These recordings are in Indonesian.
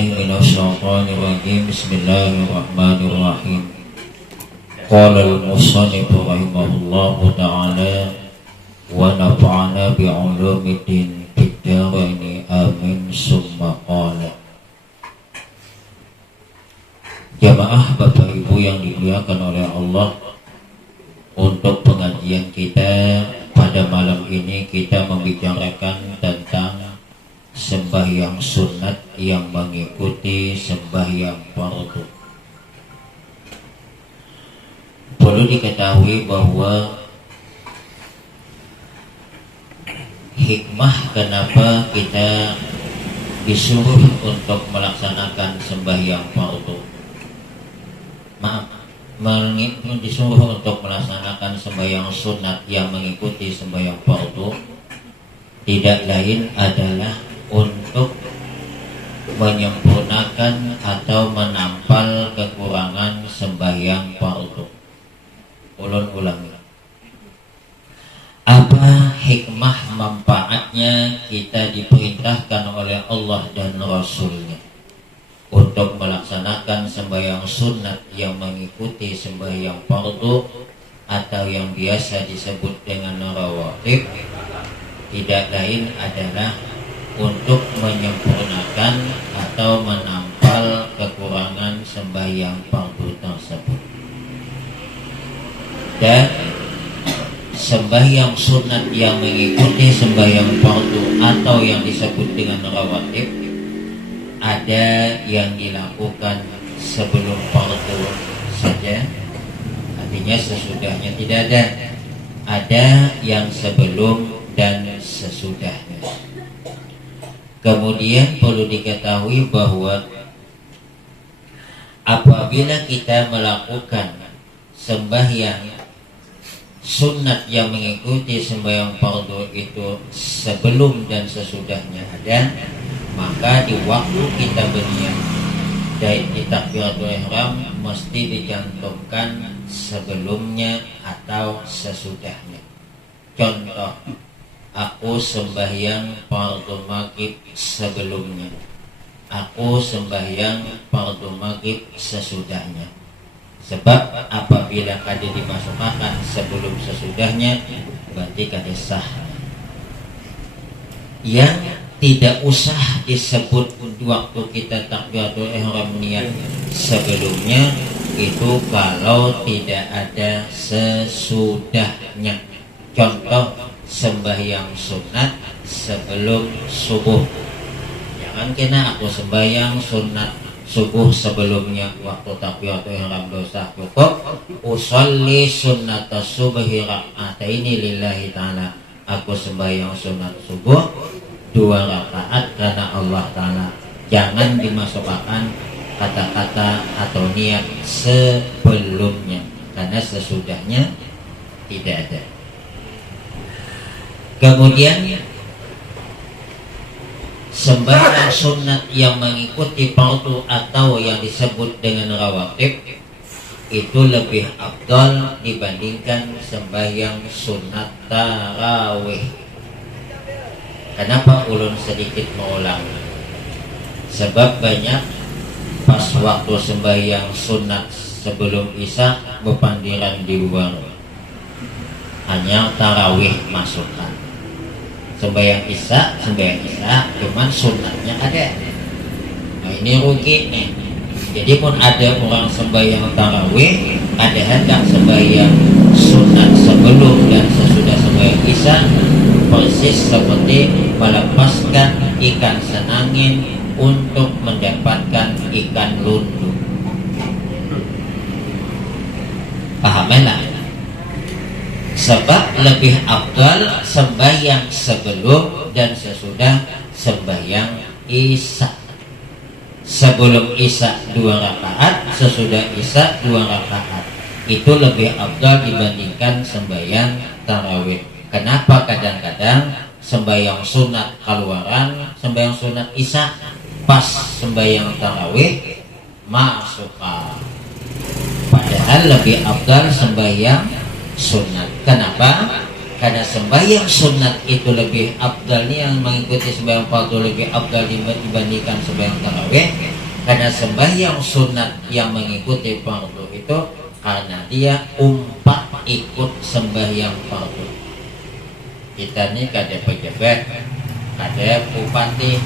billahi minasyaitonir rajim. Bismillahirrahmanirrahim. Qala al-musannif rahimahullahu ta'ala wa nafa'ana bi'ulumiddin fid dharain amin summa qala. Jamaah Bapak Ibu yang dimuliakan oleh Allah, untuk pengajian kita pada malam ini kita membicarakan tentang sembahyang sunat yang mengikuti sembahyang fardu. Perlu diketahui bahwa hikmah kenapa kita disuruh untuk melaksanakan sembahyang fardu, disuruh untuk melaksanakan sembahyang sunat yang mengikuti sembahyang fardu, tidak lain adalah untuk menyempurnakan atau menampal kekurangan sembahyang fardu. Ulun ulangi, apa hikmah manfaatnya kita diperintahkan oleh Allah dan Rasulnya untuk melaksanakan sembahyang sunat yang mengikuti sembahyang fardu atau yang biasa disebut dengan rawatib? Tidak lain adalah untuk menyempurnakan atau menampal kekurangan sembahyang fardu tersebut. Dan sembahyang sunat yang mengikuti sembahyang fardu atau yang disebut dengan rawatib, ada yang dilakukan sebelum fardu saja, artinya sesudahnya tidak ada. Ada yang sebelum dan sesudahnya. Kemudian perlu diketahui bahwa apabila kita melakukan sembahyang sunat yang mengikuti sembahyang fardu itu sebelum dan sesudahnya ada, maka di waktu kita berniat di takbiratul ihram mesti dicantumkan sebelumnya atau sesudahnya. Contoh, aku sembahyang fardu maghrib sebelumnya, aku sembahyang fardu maghrib sesudahnya. Sebab apabila kada dimasukkan sebelum sesudahnya, berarti kada sah. Yang tidak usah disebut waktu kita takbiratul ihram niat sebelumnya itu kalau tidak ada sesudahnya. Contoh, sembahyang sunat sebelum subuh. Jangan kena aku sembahyang sunat subuh sebelumnya waktu takbiratul ihram dosa. Cukup usolli sunnata subhi rak'ataini lillahi ta'ala. Aku sembahyang sunat subuh 2 rakaat karena Allah Ta'ala. Jangan dimasukkan kata-kata atau niat sebelumnya, karena sesudahnya tidak ada. Kemudian sembahyang sunat yang mengikuti fardu atau yang disebut dengan rawatib itu lebih afdal dibandingkan sembahyang sunat tarawih. Kenapa ulun sedikit mengulang? Sebab banyak pas waktu sembahyang sunat sebelum isya bepandiran di luar, hanya tarawih masukkan. Sembahyang isya cuman sunatnya ada. Nah ini rugi nih. Jadi pun ada orang sembahyang tarawih, ada hendak sembahyang sunat sebelum dan sesudah sembahyang isya, persis seperti melepaskan ikan senangin untuk mendapatkan ikan lundu. Pahamlah. Sebab lebih afdal sembahyang sebelum dan sesudah sembahyang isya. Sebelum isya 2 rakaat, sesudah isya 2 rakaat. Itu lebih afdal dibandingkan sembahyang tarawih. Kenapa kadang-kadang sembahyang sunat keluaran, sembahyang sunat isya pas sembahyang tarawih masukkan. Padahal lebih afdal sembahyang sunat. Kenapa? Karena sembahyang sunat itu lebih afdal, nih yang mengikuti sembahyang fardu lebih afdal dibandingkan sembahyang tarawih. Karena sembahyang sunat yang mengikuti fardu itu karena dia umpat ikut sembahyang fardu. Kita nih kada pejabat, ada bupati,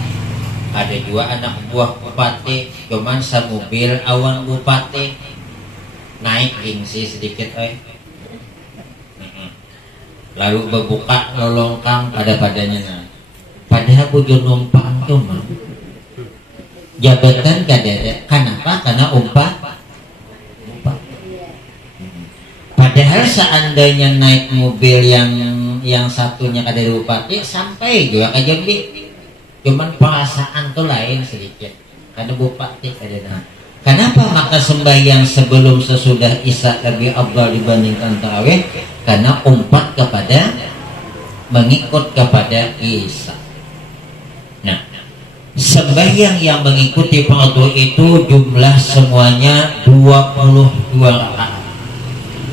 ada 2 anak buah bupati, cuman semobil awan bupati naik gengsi sedikit, lalu berbuka lolongkang pada padanya. Padahal bujur numpang cuma jabatan kadada. Kenapa? Karena umpat. Padahal seandainya naik mobil yang satunya kada bupati sampai juga ke Jambi, cuman perasaan tuh lain sedikit. Karena bupati kadada. Kenapa maka sembahyang sebelum sesudah isya lebih afdal dibandingkan tarawih? Karena umpat kepada mengikut kepada isya. Nah, sembahyang yang mengikuti fardu itu jumlah semuanya 22 rakaat.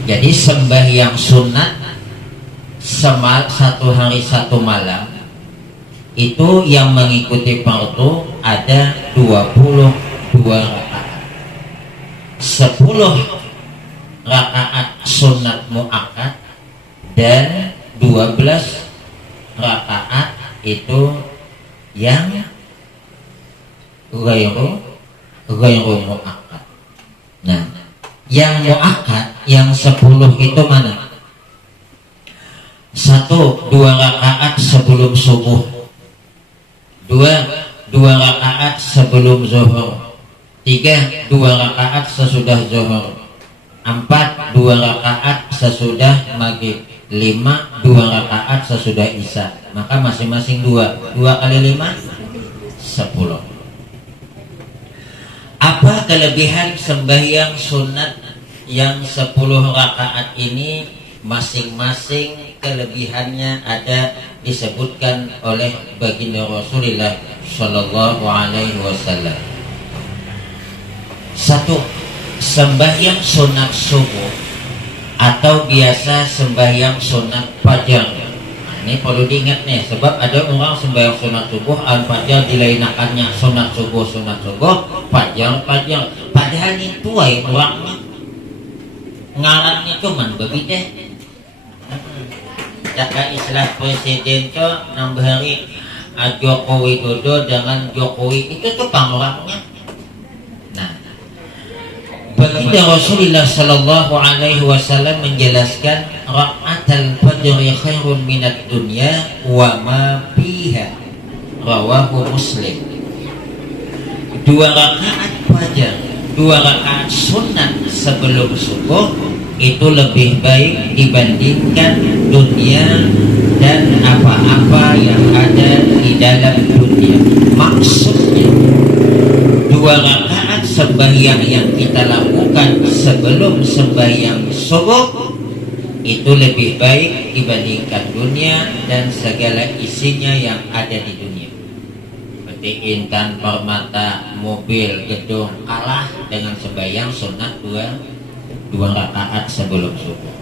Jadi sembahyang sunat satu hari satu malam itu yang mengikuti fardu ada 22 rakaat. 10 rakaat sunat muakkad dan 12 rakaat itu yang ghairu muakkad. Nah, yang muakkad yang 10 itu mana? 1, 2 rakaat sebelum subuh, 2 rakaat sebelum zuhur, 3, 2 rakaat sesudah zuhur, 4, 2 rakaat sesudah maghrib, 5, 2 rakaat sesudah isya. Maka masing-masing 2 kali 5 10. Apa kelebihan sembahyang sunat yang 10 rakaat ini? Masing-masing kelebihannya ada disebutkan oleh baginda Rasulullah Shallallahu Alaihi Wasallam. 1. Sembahyang sunat subuh atau biasa sembahyang sunat fajar. Nah, ini perlu diingat nih, sebab ada orang sembahyang sunat subuh al-fajar dilainakannya sunat subuh fajar. Padahal itu orangnya ngarannya cuman begitu. Jaka istilah presiden tuh nambah hari Joko Widodo dengan Jokowi itu tuh pangorangnya. Nah, baginda Rasulullah Sallallahu Alaihi Wasallam menjelaskan rakaatul fajri khairun minad dunya wa ma fiha, rawahu Muslim. 2 rakaat fajar, 2 rakaat sunat sebelum subuh itu lebih baik dibandingkan dunia dan apa-apa yang ada di dalam dunia. Maksudnya 2 rakaat sembahyang yang kita lakukan sebelum sembahyang subuh itu lebih baik dibandingkan dunia dan segala isinya yang ada di dunia. Seperti intan, permata, mobil, gedung kalah dengan sembahyang sunat 2 rakaat sebelum subuh.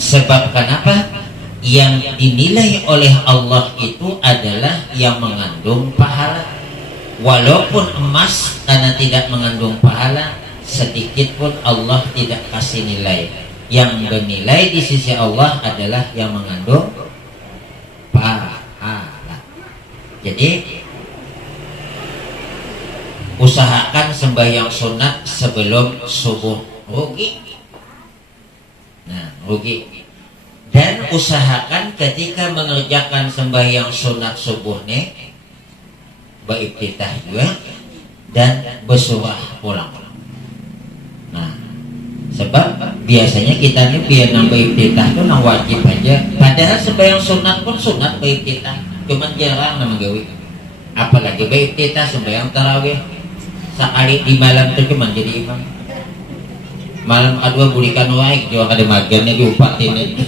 Sebab kenapa? Yang dinilai oleh Allah itu adalah yang mengandung pahala. Walaupun emas karena tidak mengandung pahala, sedikit pun Allah tidak kasih nilai. Yang bernilai di sisi Allah adalah yang mengandung pahala. Jadi usahakan sembahyang sunat sebelum subuh. Rugi. Dan usahakan ketika mengerjakan sembahyang sunat subuh nih beriftitah juga dan bersurah pulang. Nah, sebab biasanya kita nih biar nambah iftitah tuh nang wajib aja. Padahal sembahyang sunat pun sunat beriftitah, cuman jarang nama gawe. Apalagi beriftitah sembahyang tarawih sekali di malam tuh cuman jadi imam. Malam kedua bulikan waik juga kada magannya diupatin itu.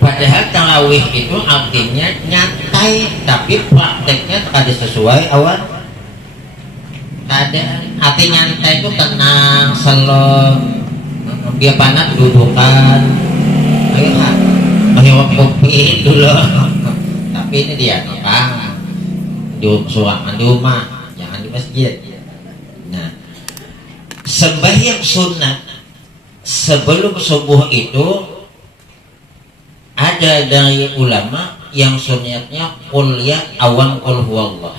Padahal tarawih itu artinya nyantai, tapi prakteknya kada sesuai awal. Kada arti nyantai itu tenang, slow. Biar panas dudukan. Ayo ha, ayo kopi dulu. Tapi ini dia Kang, di surat di rumah, jangan di masjid. Nah, sembahyang sunat sebelum subuh itu ada dari ulama yang sunatnya qul ya awan qul huwallah.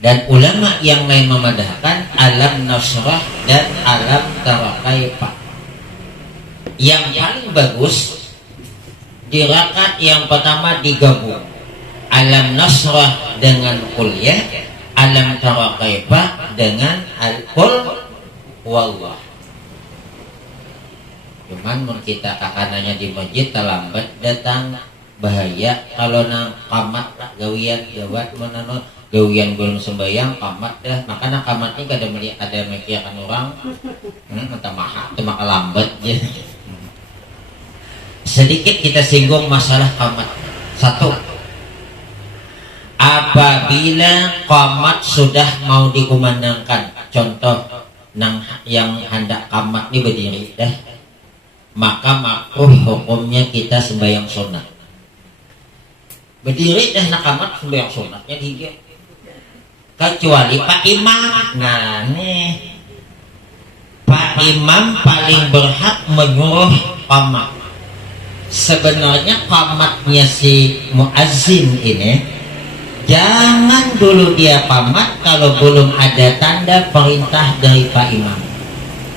Dan ulama yang lain memadahkan alam nasrah dan alam tara kaifa. Yang paling bagus di rakaat yang pertama digabung alam nasrah dengan qul ya, alam tara kaifa dengan al-qul huwallah. Cuman mun kita kakananya di masjid terlambat datang bahaya kalau nang kamat gawian jawat menano gawian belum sembahyang kamat dah, makanya kamat ini kada melihat ada mekiakan orang entah maha itu maka lambat ya. Sedikit kita singgung masalah kamat. Satu, apabila kamat sudah mau dikumandangkan, contoh nang yang hendak kamat ini berdiri dah, maka makruh hukumnya kita sembahyang sunat. Berdiri dah nak kamat sembahyang sunatnya tiga. Kecuali Pak Imam. Nah nih Pak Imam paling berhak menyuruh qamat. Sebenarnya qamatnya si muazzin ini jangan dulu dia qamat kalau belum ada tanda perintah dari Pak Imam.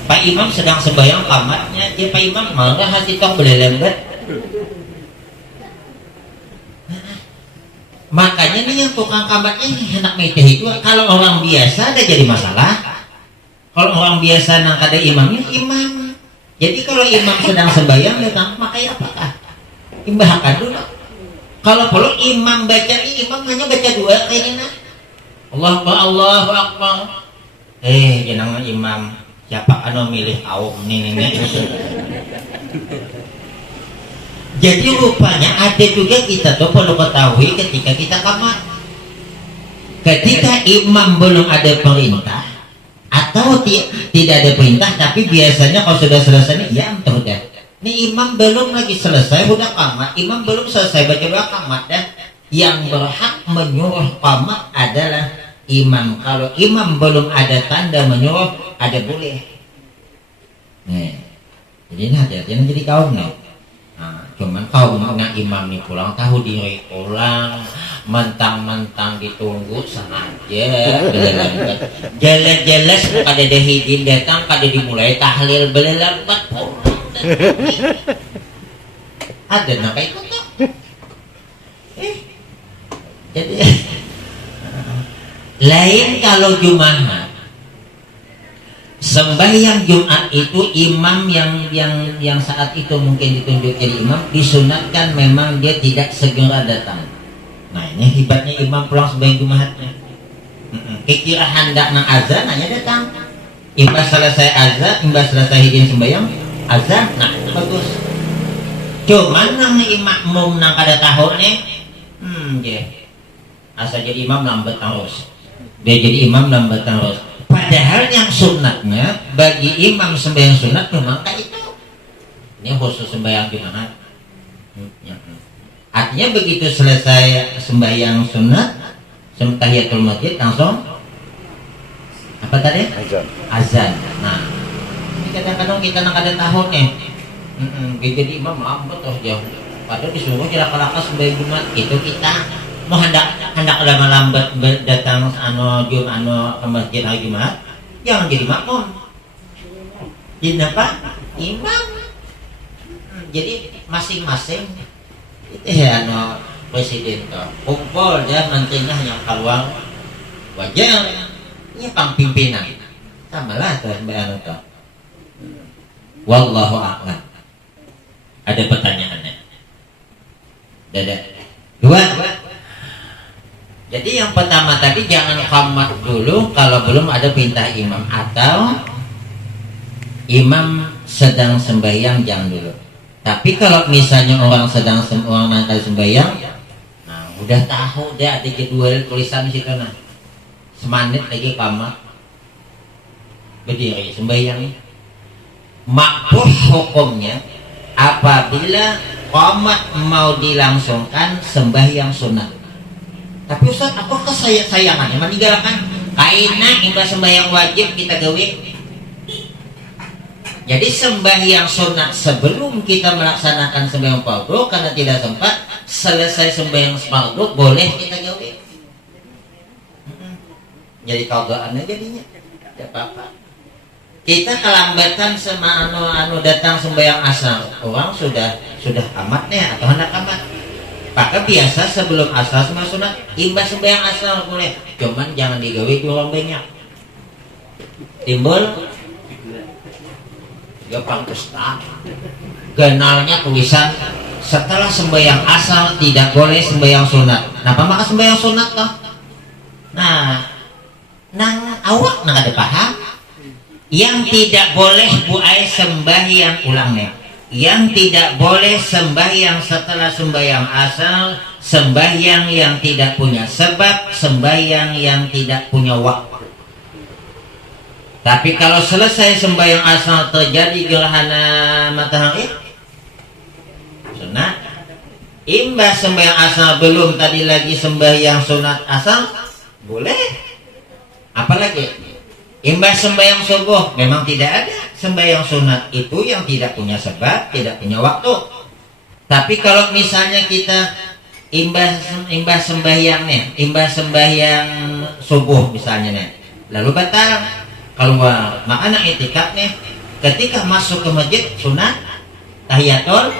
Pak Imam sedang sembahyang qamatnya, dia Pak Imam malah hati tong belelembet. Makanya nih yang tukang kamatnya ini hendak meteh itu kalau orang biasa ada jadi masalah. Kalau orang biasa nang kada imamnya imam. Jadi kalau imam sedang sembahyang datang makanya apakah? Imbahkan dulu. Kalau perlu imam baca ini imam hanya baca dua kayaknya. Allahu Akbar. Jangan imam siapa anu milih awam ini. Jadi rupanya ada juga kita tuh perlu ketahui ketika kita kamat. Ketika imam belum ada perintah atau tidak ada perintah, tapi biasanya kalau sudah selesai ya udah. Ini imam belum lagi selesai udah kamat, imam belum selesai baca doa kamat dan yang berhak menyuruh kamat adalah imam. Kalau imam belum ada tanda menyuruh, ada boleh. Nih, jadi ini hati-hati jadi kaum nih. Nah, cuman kau nak imam nih pulang tahu diri pulang mentang-mentang ditunggu sengaja jelas-jelas kada dahidin datang kada dimulai tahlil belelambat pulang ada nak kayak itu jadi lain kalau Jumat sembahyang Jumat itu imam yang saat itu mungkin ditunjuk jadi imam disunatkan memang dia tidak segera datang. Nah ini hebatnya imam pulang sembahyang Jumatnya. Kira hendak nang azan hanya datang. Imbas selesai azan, imbas selesai hidin sembahyang azan, nah bagus. Cuman nang makmum nang kada tahu nih, dia asal jadi imam lambat terus. Dia jadi imam lambat terus. Padahal yang sunatnya bagi imam sembahyang sunat memang kayak itu. Ini khusus sembahyang Jumat. Artinya begitu selesai sembahyang sunat, tahiyatul masjid langsung apa tadi? Azan. Nah, ini kadang-kadang kita nak ada tahun nih. Jadi imam lambat terus jauh. Padahal disuruh jelaka-laka sembahyang Jumat itu kita mau hendak lama lambat datang ke masjid hari Jumat, jangan jadi makmum. Jadi apa? Imam. Jadi masing-masing itu presiden tuh kumpul dan menterinya yang keluar wajar ini pang pimpinan sama lah tuh bayan tuh. Wallahu a'lam. Ada pertanyaannya? Dada. Dua. Jadi yang pertama tadi jangan qamat dulu kalau belum ada perintah imam, atau imam sedang sembahyang jangan dulu. Tapi kalau misalnya orang sedang nangkal sembahyang, nah udah tahu dia ada jadwal tulisan di situ nah. Semenit lagi qamat. Berdiri sembahyang. makruh hukumnya apabila qomat mau dilangsungkan sembahyang sunat. Tapi Ustaz, apakah sayangannya meninggalkan kaina imbas sembahyang wajib kita gawe? Jadi sembahyang sunat sebelum kita melaksanakan sembahyang fardu karena tidak sempat, selesai sembahyang fardu boleh kita gawe. Jadi kagaan jadinya, tidak apa-apa. Kita kelambatan sama anu datang sembahyang asar, orang sudah amat nih atau hendak amat. Maka biasa sebelum asar sama sunat imbas sembahyang asar boleh, cuman jangan digawe di orang banyak. Timbul gampang pesta. Genalnya tulisan setelah sembahyang asar tidak boleh sembahyang sunat. Kenapa maka sembahyang sunat toh? Nah, nang awak nang ada paham? Yang tidak boleh buai sembahyang ulangnya. Yang tidak boleh sembahyang setelah sembahyang asar, sembahyang yang tidak punya sebab, sembahyang yang tidak punya waktu. Tapi kalau selesai sembahyang asar terjadi gerhana matahari, sunat. Imbas sembahyang asar belum tadi lagi sembahyang sunat asar, boleh. Apalagi imbas sembahyang subuh memang tidak ada sembahyang sunat, itu yang tidak punya sebab, tidak punya waktu. Tapi kalau misalnya kita imbas sembahyang subuh misalnya nih, lalu batal. Kalau maka anak itikaf nih, ketika masuk ke masjid sunat tahiyatul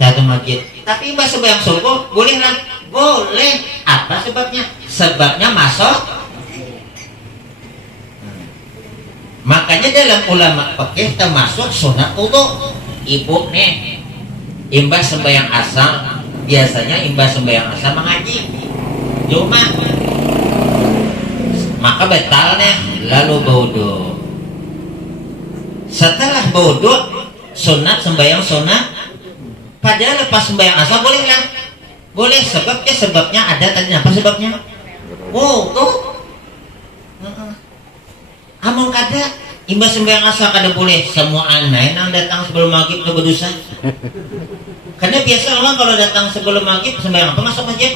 masjid. Tapi imbas sembahyang subuh boleh lah, boleh. Apa sebabnya? Sebabnya masuk. Makanya dalam ulama fikih termasuk sunat wudu. Ibu nih imbas sembahyang asar, biasanya imbas sembahyang asar mengaji cuma maka batalnya lalu wudu. Setelah wudu sunat sembahyang sunat, padahal lepas sembahyang asar boleh lah, boleh. Sebabnya ada tadi. Apa sebabnya? Wudu. Amun kada imbas sembahyang asar kada boleh. Semua anak yang datang sebelum maghrib itu berdosa. Karena biasa orang kalau datang sebelum maghrib sembahyang apa masuk masjid.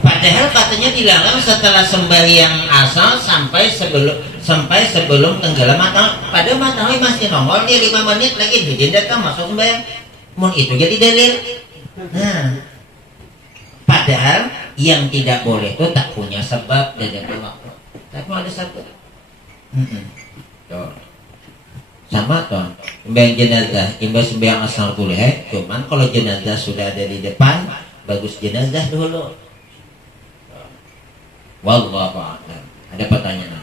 Padahal katanya dilarang setelah sembahyang asar sampai sebelum tenggelam matahari. Padahal matahari masih nongol dia 5 menit lagi izin datang masuk sembahyang. Mun itu jadi dalil. Nah, padahal yang tidak boleh itu tak punya sebab dan ada waktu. Tapi ada satu. Sama toh. Sembahyang jenazah, imbas sembahyang asar boleh. Cuman kalau jenazah sudah ada di depan, bagus jenazah dulu. Wallahu a'lam. Ada pertanyaan?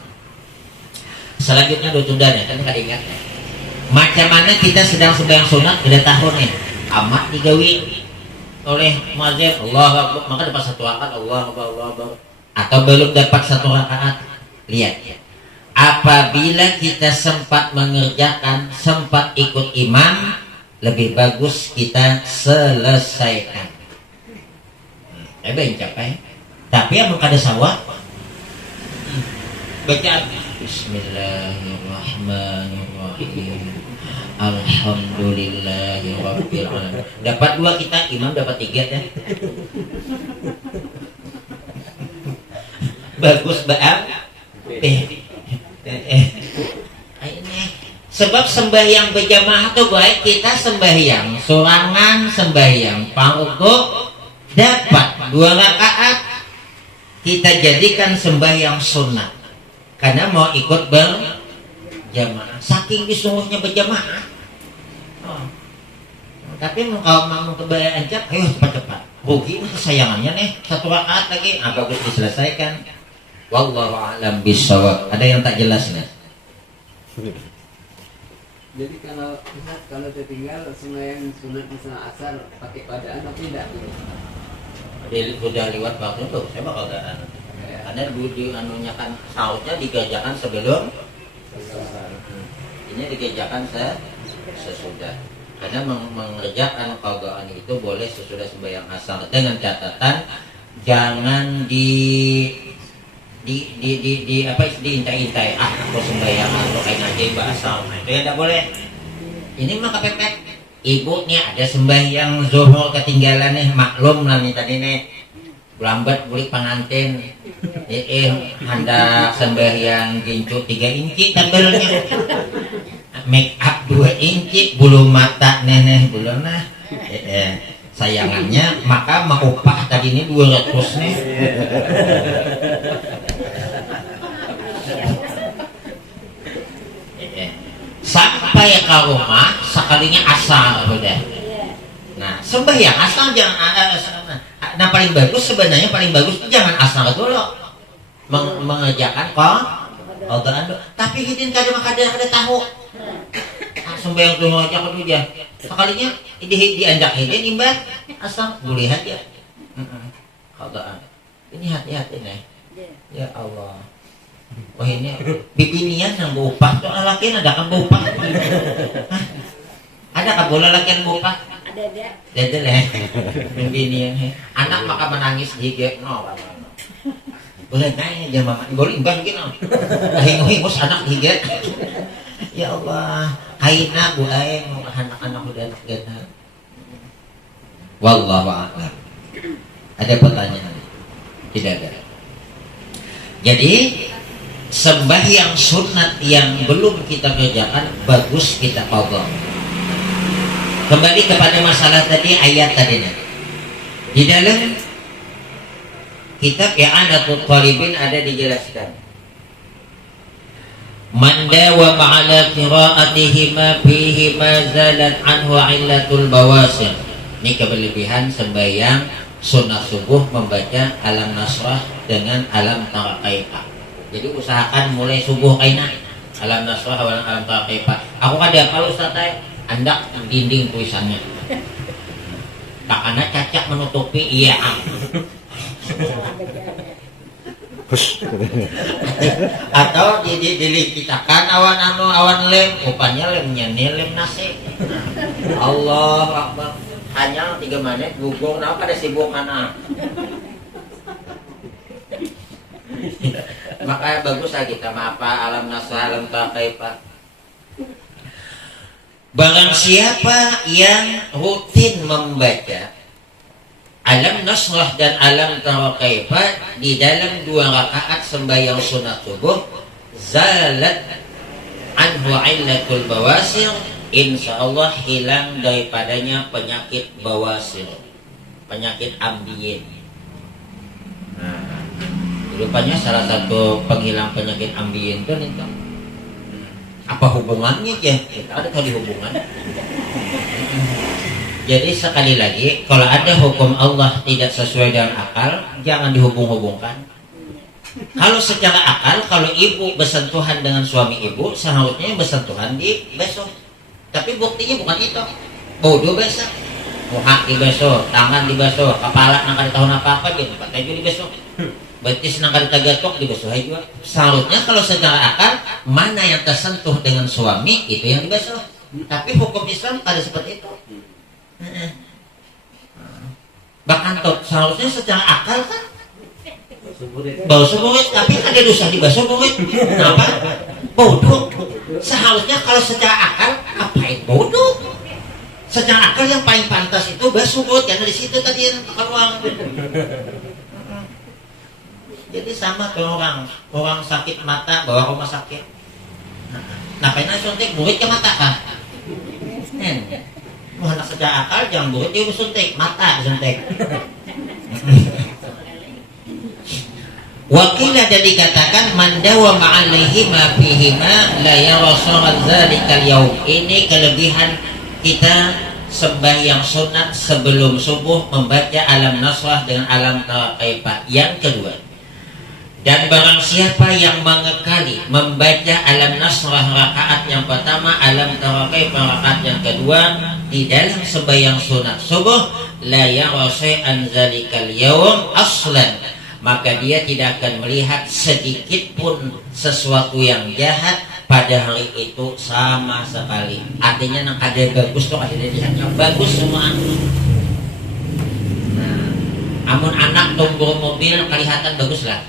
Selanjutnya do tunda nih, kan kada ingat. Macam mana kita sedang sembahyang sunat udah tahun nih, amat digawi oleh muadzin Allahu Akbar, maka dapat 1 rakaat Allahu Akbar. Atau belum dapat 1 rakaat. Lihat, apabila kita sempat mengerjakan, sempat ikut imam, lebih bagus kita selesaikan. Capai. Tapi yang kada sawah, baca Bismillahirrahmanirrahim. Alhamdulillahirabbil alamin. Dapat 2 kita, imam dapat 3 ya. Bagus banget. Sebab sembahyang berjamaah itu baik. Kita sembahyang sorangan, sembahyang fardu dapat 2 rakaat, kita jadikan sembahyang sunat karena mau ikut berjamaah. Saking disuruhnya berjamaah. Tapi kalau mau kebayaan ancap, ayo cepat-cepat. Rugi kesayangannya nih 1 rakaat lagi, bagus diselesaikan. Wallahu a'lam bishawab. Ada yang tak jelas nih? Jadi kalau tertinggal sembahyang sunat misalnya asar pakai padaan atau tidak? Dia sudah lewat waktu tuh, saya bakal gak karena dulu di anunya kan sausnya dikerjakan sebelum ini dikerjakan sesudah. Karena mengerjakan qadaan itu boleh sesudah sembahyang asar dengan catatan jangan di apa diintai-intai, aku sembahyang atau kayak ngaji bahasa, itu ya tidak boleh. Ini mah kepepet. Ibu nih ada sembahyang zuhur ketinggalan nih, maklum lah nih tadi nih lambat beli pengantin. Hendak sembahyang gincu 3 inci tabelnya, make up 2 inci, bulu mata neneh belum nah. Sayangannya maka mau upah tadi ini 200 nih. Sampai ke rumah sekalinya asal udah. Nah sembahyang asal jangan. Nah paling bagus sebenarnya jangan asal dulu mengerjakan qadaan. Tapi hidin kada tahu. Sembahyang tuh aja kudu dia. Sekalinya dianjak hidin imbah asal boleh aja. Qadaan. Ini hati-hati nih. Ya Allah. Wah ini bibinian yang upah tuh laki ada kan upah. Ada kan bola laki yang upah? Ada deh. Bibinian anak maka menangis dikit no. Boleh naik aja mama. Boleh bang gitu. Hingus anak dikit. Ya Allah, kaina bu aeng anak-anak udah gana. Wallahu a'lam. Ada pertanyaan? Tidak ada. Jadi sembahyang sunat yang belum kita kerjakan bagus kita qadha. Kembali kepada masalah tadi, ayat tadi di dalam kitab I'anatul Talibin ada dijelaskan man dawama ala qira'atihima fihi ma zalat anhu illatul bawasir. Ini kelebihan sembahyang sunat subuh membaca alam nasrah dengan alam tara kaifa. Jadi usahakan mulai subuh kaina alam nasrah alam tara kaifa. Aku kada kalau Ustaz andak dinding tulisannya. Tak ana cacak menutupi iya. Atau dicitakan awan lem, rupanya lemnya nih lem nasi. Allah Akbar. Hanya 3 menit gugur nah pada sibuk anak. Maka bagus lah kita apa alam nasrah alam taqaifa. Barang siapa yang rutin membaca alam nasrah dan alam taqaifa di dalam 2 rakaat sembahyang sunat subuh, zalat anhu illatul bawasir, insyaallah hilang daripadanya penyakit bawasir, penyakit ambien. Nah, rupanya salah satu penghilang penyakit ambien itu apa hubungannya ya? Ada kali hubungan. Jadi sekali lagi, kalau ada hukum Allah tidak sesuai dengan akal, jangan dihubung-hubungkan. Kalau secara akal, kalau ibu bersentuhan dengan suami ibu, seharusnya bersentuhan di besok. Tapi buktinya bukan itu. Bodoh besok, muka di besok, tangan di besok, kepala nangka di tahun apa-apa gitu, pakai di besok. Betis nangka tagatok di besok juga. Seharusnya kalau secara akal, mana yang tersentuh dengan suami itu yang di besok. Tapi hukum Islam ada seperti itu. Bahkan seharusnya secara akal kan bau seburit, tapi ada dosa di basuh burit. Kenapa? Bodoh. Seharusnya kalau secara akal ngapain bodoh? Secara akal yang paling pantas itu basuh burit, karena di situ tadi yang keluar. Jadi sama ke orang sakit mata bawa rumah sakit. Ngapain suntik burit ke mata kah? Mau anak secara akal jangan burit dia suntik mata disuntik. Wakilah dan dikatakan mandawa ma'alaihi ma fihima la yarasuran zalikal yaum. Ini kelebihan kita sembahyang sunat sebelum subuh membaca alam nasrah dengan alam taqaifa. Yang kedua, dan barang siapa yang mengekali membaca alam nasrah rakaat yang pertama, alam taqaifa rakaat yang kedua di dalam sembahyang sunat subuh, la yarasuran zalikal yaum aslan, maka dia tidak akan melihat sedikit pun sesuatu yang jahat pada hari itu sama sekali. Artinya yang ada bagus tuh ada yang bagus semua. Nah, amun anak tunggu mobil kelihatan bagus lah.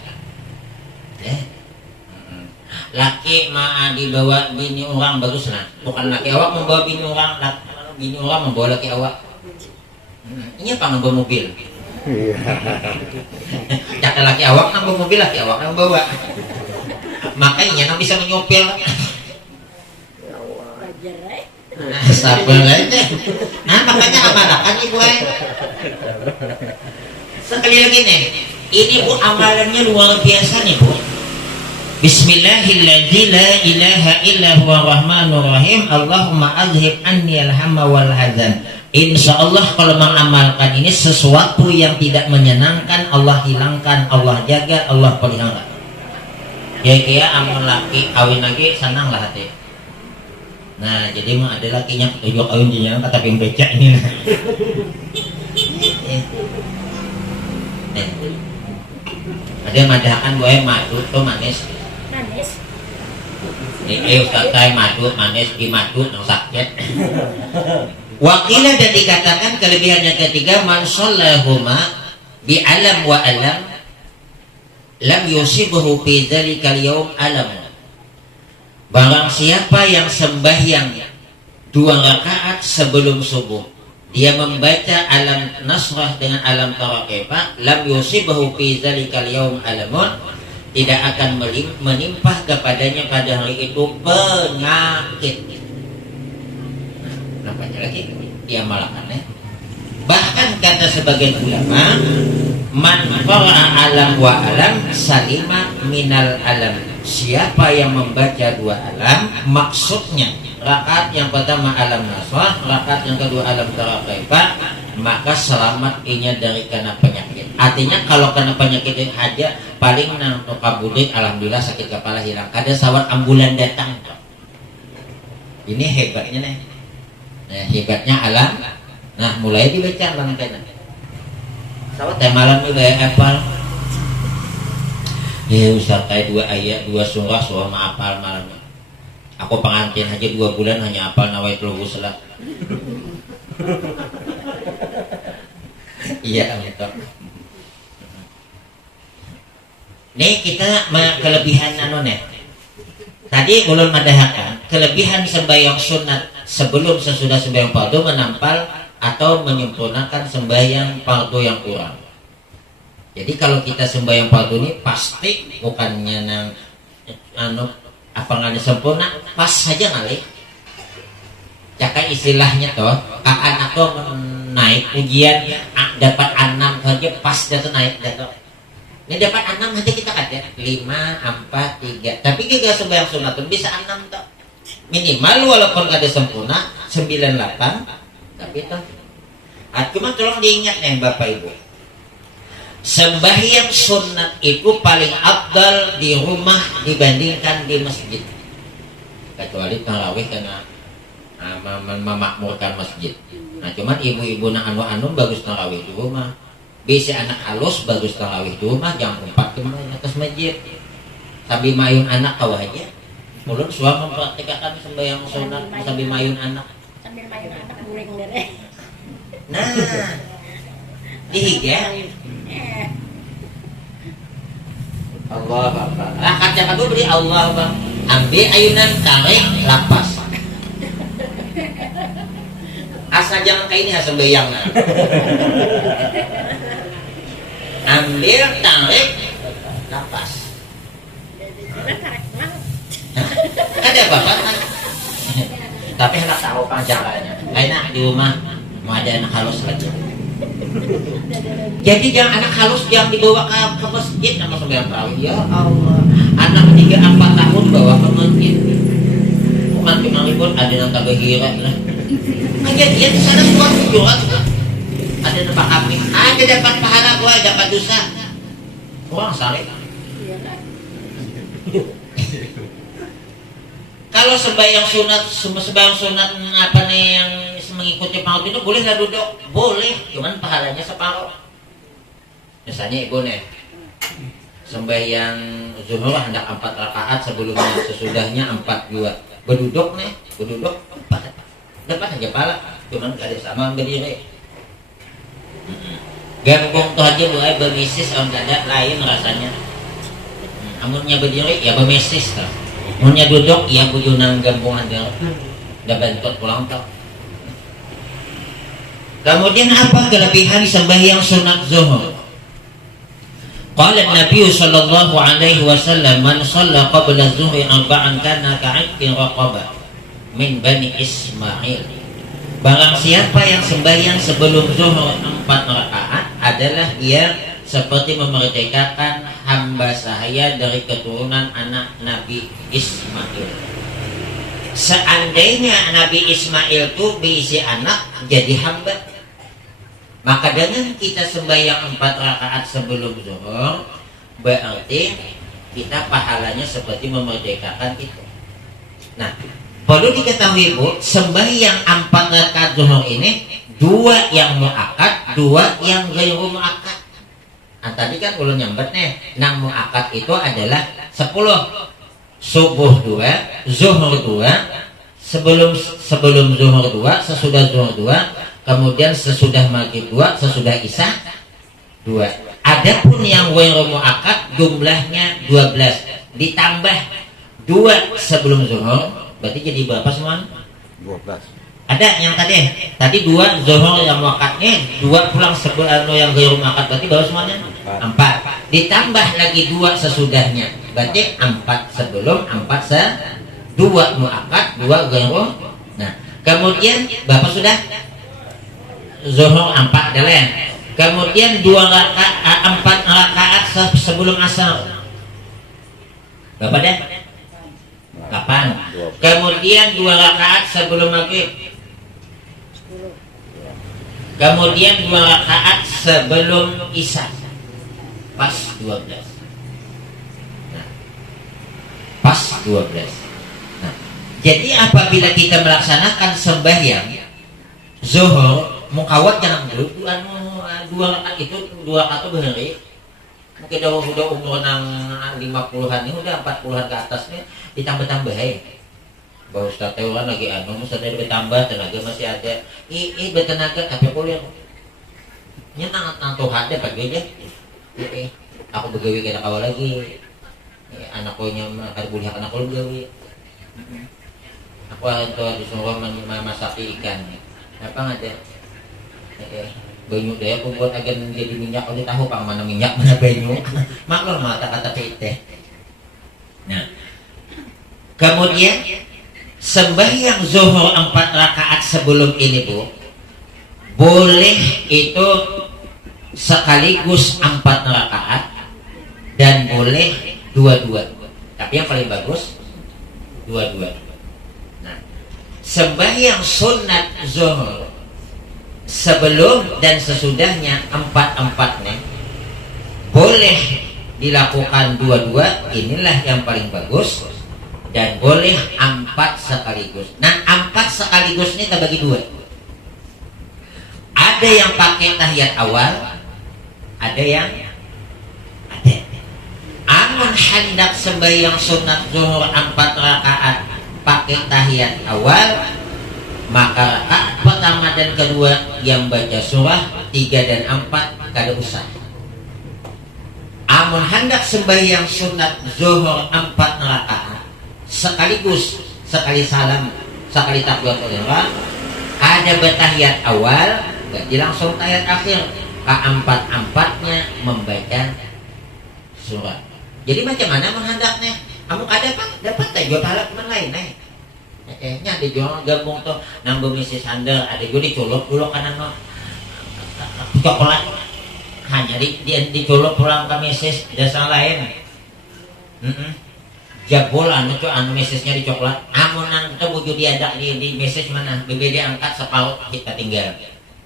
Laki mah dibawa bini orang bagus lah, bukan laki awak membawa bini orang, bini orang membawa laki awak. Ini apa ngambil mobil? Cakap laki awak ngambil mobil, laki awak yang bawa. Makanya nggak bisa menyopir. Sabar aja. Nah makanya amalakan nih gue. Sekali lagi nih, ini bu amalannya luar biasa nih bu. Bismillahirrahmanirrahim. La ilaha illa huwa rahmanur rahim. Allahumma azhib anni al-hamma wal hazan. Insyaallah kalau mengamalkan ini sesuatu yang tidak menyenangkan Allah hilangkan, Allah jaga, Allah pelihara. Kaya amun laki kawin lagi senang lah hati. Nah jadi mah ada lakinya tujuh kawin jenjang kata pembeca ini. Ada madakan gue madu tuh manis. Ustaz saya madu manis di madu yang sakit. Wakilah dan dikatakan kelebihan yang ketiga man shallahuma bi alam wa alam lam yusibuhu fi dzalikal yaum alam. Barang siapa yang sembahyang 2 rakaat sebelum subuh, dia membaca alam nasrah dengan alam tarakibah, lam yusibahu fi dzalikal yaum alamun, tidak akan menimpa kepadanya pada hari itu penyakit. Nah, nampaknya lagi diamalkannya. Bahkan kata sebagian ulama, man qara'a alam wa alam salima minal alam. Siapa yang membaca 2 alam, maksudnya rakaat yang pertama alam nasrah, rakaat yang kedua alam tarakibah, maka selamat inya dari kena penyakit. Artinya kalau kena penyakit aja paling nang kabudik, alhamdulillah sakit kepala hilang. Kada sawat ambulan datang. Ini hebatnya nih. Nah, hebatnya alam. Nah, mulai dibaca bang kena. Sawat teh malam juga apal. Ya Ustaz kayak 2 ayat, 2 surah mah apal malamnya. Aku pengantin aja 2 bulan hanya apal nawaitul ghuslah. Iya gitu. Nih kita kelebihan nih. Tadi ulun madahakan kelebihan sembahyang sunat sebelum sesudah sembahyang fardu menampal atau menyempurnakan sembahyang fardu yang kurang. Jadi kalau kita sembahyang fardu ini pasti bukannya nang apa nggak sempurna, pas saja kali. Jaka istilahnya toh, anak tuh naik ujian dapat 6 saja pas jatuh naik jatuh. Ini dapat 6 aja kita kata 5, 4, 3. Tapi kita sembahyang sunat tuh bisa 6 toh. Minimal walaupun ada sempurna 9, 8. Tapi toh. Cuma tolong diingat nih Bapak Ibu. Sembahyang sunat itu paling afdal di rumah dibandingkan di masjid. Kecuali tarawih karena memakmurkan masjid. Nah cuman ibu-ibu na anu bagus tarawih di rumah. Bisa anak halus bagus tarawih di rumah jam 4 kemana atas masjid. Sambil mayun anak kau aja. Mulun suami mempraktikkan sembahyang sunat sambil mayun anak. Sambil mayun anak guling deh. Nah, dihiga. Allah Akbar. Rakaat yang kedua beri Allah Akbar. Ambil ayunan tarik lapas. Asal jangan kayak ini hasil bayang. Ambil tarik lapas. Ada bapak kan? Tapi anak tahu panjangannya. Enak di rumah mau ada anak halus lagi. Jadi jangan anak halus yang dibawa ke masjid nama sembahyang tarawih. Ya Allah, anak 3-4 tahun bawa ke masjid. Bukan cuma ribut, ada yang tak berhira lah. Kejadian di sana semua tujuan. Ada tempat kambing, ada dapat pahala gua, dapat dosa. Kurang saleh. Kalau sembahyang sunat apa nih yang mengikuti paut itu boleh nggak duduk? Boleh, cuman pahalanya separuh. Misalnya ibu nih sembahyang zuhur hendak 4 rakaat sebelumnya, sesudahnya 4 2. Berduduk 4 dapat aja pahala, cuman gak ada sama berdiri. Ganggung tuh aja boleh berbisis orang dada lain rasanya. Amunnya berdiri ya bemesis tah. Amunnya duduk ya bujunang gampungan dia. Da bentot pulang tah. Kemudian apa kelebihan sembahyang sunat zuhur? Qala Nabi sallallahu alaihi wasallam man shalla qabla zuhri arba'an kana ka'idki raqabah min bani Ismail. Barang siapa yang sembahyang sebelum zuhur 4 rakaat adalah ia seperti memerdekakan hamba sahaya dari keturunan anak Nabi Ismail. Seandainya Nabi Ismail itu berisi anak jadi hamba, maka dengan kita sembahyang 4 rakaat sebelum zuhur, berarti kita pahalanya seperti memerdekakan itu. Nah, perlu diketahui Bu, sembahyang 4 rakaat zuhur ini 2 yang muakkad, 2 yang ghairu muakkad. Nah, tadi kan ulun nyambet nih, 6 muakkad itu adalah 10. Subuh 2, zuhur 2, sebelum zuhur 2, sesudah zuhur 2, kemudian sesudah maghrib 2, sesudah isya 2. Adapun yang ghairu muakkad jumlahnya 12 ditambah 2 sebelum zuhur, berarti jadi berapa semua? 12. Ada yang tadi 2 zuhur yang muakkadnya, 2 pulang sebelum yang ghairu muakkad, berarti berapa semuanya? 4. Ditambah lagi 2 sesudahnya, berarti 4 sebelum, 4 2 muakkad, 2 ghairu. Nah, kemudian Bapak sudah zuhur 4 adalah. Kemudian 4 rakaat sebelum asar. Berapa dah? 8. Kemudian 2 rakaat sebelum maghrib. Kemudian 2 rakaat sebelum isya. Pas 12. Nah, pas 12. Nah, jadi apabila kita melaksanakan sembahyang zuhur, mukawat jangan dulu 2 rakaat itu 2 rakaat itu berhari. Mungkin udah umur nang 50-an ini, udah 40-an ke atasnya ditambah-tambah Baru Ustaz orang lagi Ustaz bertambah, tenaga masih ada. Bertenaga tapi kuliah. Nang Tuhan deh pagi aja. Aku begawi kena kawal lagi. Anakku nya ada buliah anak aku begawi. Aku itu disuruh masak ikan. Apa ada? Banyu deh aku buat agen jadi minyak, aku tahu pang mana minyak mana banyu. Maklum mata kata teh. Nah, kemudian sembahyang zuhur 4 rakaat sebelum ini Bu, boleh itu sekaligus 4 rakaat dan boleh 2-2. Tapi yang paling bagus 2-2. Nah, sembahyang sunat zuhur sebelum dan sesudahnya 4-4-nya boleh dilakukan 2-2, inilah yang paling bagus, dan boleh 4 sekaligus. Nah, 4 sekaligus ini terbagi 2. Ada yang pakai tahiyat awal, ada yang amun hendak sembahyang sunat zuhur 4 rakaat pakai tahiyat awal, maka rakaat pertama dan kedua yang baca surah 3 dan 4 kada usah. Amun hendak sembahyang sunat zuhur 4 rakaat sekaligus, sekali salam, sekali takbiratul ihram, ada bertahiyat awal, berarti langsung tahiyat akhir. Keempat-empatnya membaca surah. Jadi macam mana menghendaknya? Kamu ada apa? Dapat tak jual pahala teman lain nya ada jual gabung tuh nambah misi sandal, ada juga dicolok dulu kanan no coklat hanya dicolok pulang ke mesis dasar lain. Jagolan itu anu mesisnya di coklat. Amun itu wujud diadak di mesis mana? BBD angkat separuh kita tinggal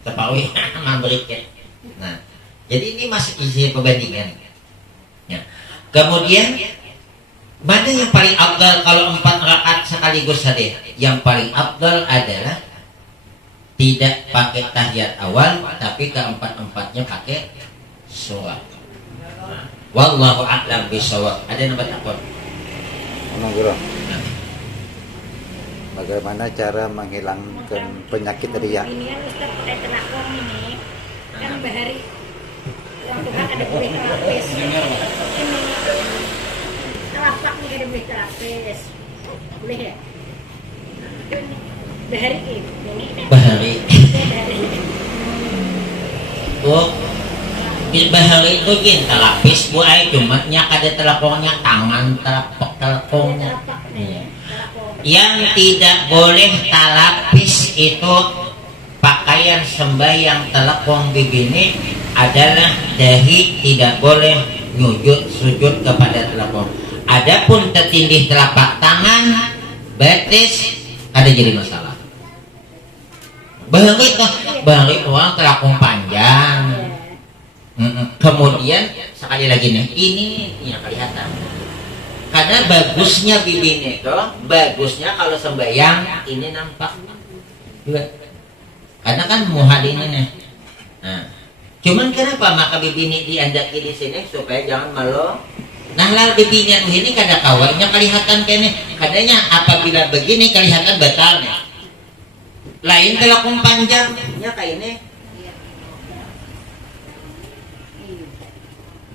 separuh memberi. Nah, jadi ini masih isi perbandingan. Ya. Kemudian mana yang paling afdal kalau 4 rakaat sekaligus hadir? Yang paling afdal adalah tidak pakai tahiyat awal, tapi keempat-empatnya pakai surah. Nah, wallahu a'lam bishawab. Ada yang takut? Guru, bagaimana cara menghilangkan penyakit riak? Ini kan Ustaz pakai tenak wong ini kan bahari yang Tuhan ada boleh lapis. pakai dia beli terapis. Boleh ya? Bahari ini. Bahari. Bahari. Oh, bahari itu jin telapis bu ay cuma nya kada telapongnya tangan telapongnya. Yang tidak boleh talapis itu pakaian sembahyang telapong bibini adalah dahi tidak boleh sujud kepada telapong. Adapun tertindih telapak tangan, betis ada jadi masalah. Bahari uang telapong panjang. Kemudian sekali lagi nih, ini yang kelihatan. Karena bagusnya bibini itu, bagusnya kalau sembahyang ini nampak juga. Karena kan muhal ini nih. Nah, cuman kenapa maka bibini diandaki di sini supaya jangan malu. Nah, lalu bibini ini kada kawanya kelihatan kene. Kadanya apabila begini kelihatan batalnya. Lain telapong panjangnya kayak ini.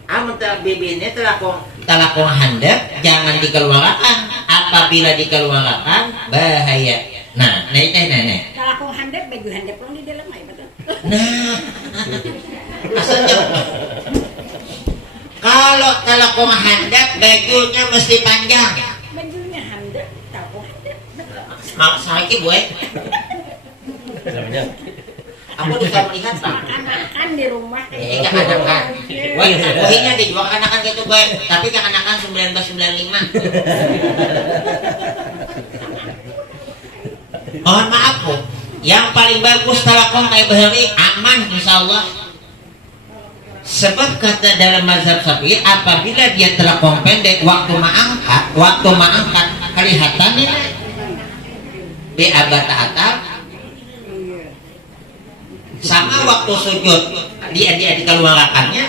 Amunta bibini telapong handap jangan dikeluarkan. Apabila dikeluarkan bahaya. Nah, nih. Telapong handap, baju handap long di dalam ay betul. Nah, asalnya kalau telapong handap bajunya mesti panjang. Bajunya handap, telapong handap. Maksa lagi buat. Aku bisa melihat Pak. Anak-anak di rumah. Kekanakan. Wah, kuhinya dijual kekanakan gitu gue. Tapi kekanakan 1995. Mohon maaf Bu. Yang paling bagus telapong kayak bahari aman insya Allah. Sebab kata dalam mazhab Syafi'i apabila dia telapong pendek waktu mengangkat kelihatan ini. Di abata atal. Sama waktu sujud dia dikeluarkannya.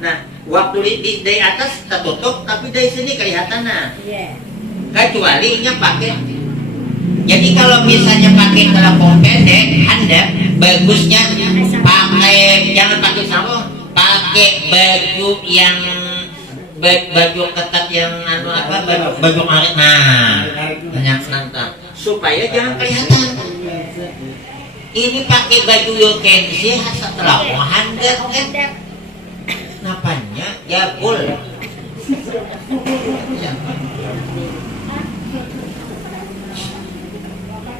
Nah, waktu di atas tertutup tapi dari sini kelihatan nah. Kecuali nya pakai. Jadi kalau misalnya pakai telapong pendek, handap bagusnya pakai jangan pakai sarung, pakai baju yang baju ketat yang baju arit banyak nantang supaya jangan kelihatan. Ini pakai baju yokensi setelah handap kan napanya jabul.